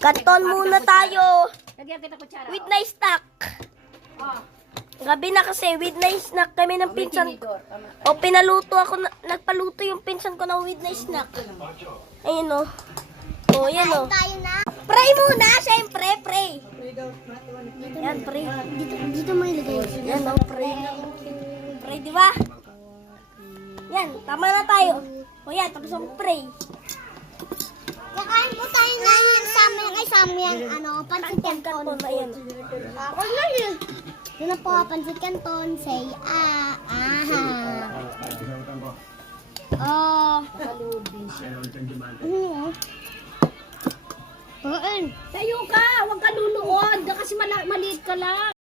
Kanton muna tayo. Lagyan kita kutsara. With nice snack. Oh. Gabi na kasi, with nice snack kami ng pinsan. Tinidor. Tama. O, pinaluto ako, nagpaluto yung pinsan ko ng with nice snack. Ayun o. O, yan o. Pray muna, syempre, pray. Yan, pray. Dito mo ilagay. Yan o, pray. Pray, di ba? Yan, tama na tayo. O yan, tapos ang pray. Kakain po tayo ng samyang, pancit canton. Kanton, ayan. Ako na yun. Ito na po, pancit canton. Say, Oh. Tayo ka! Huwag ka nunood! Kasi maliit ka lang!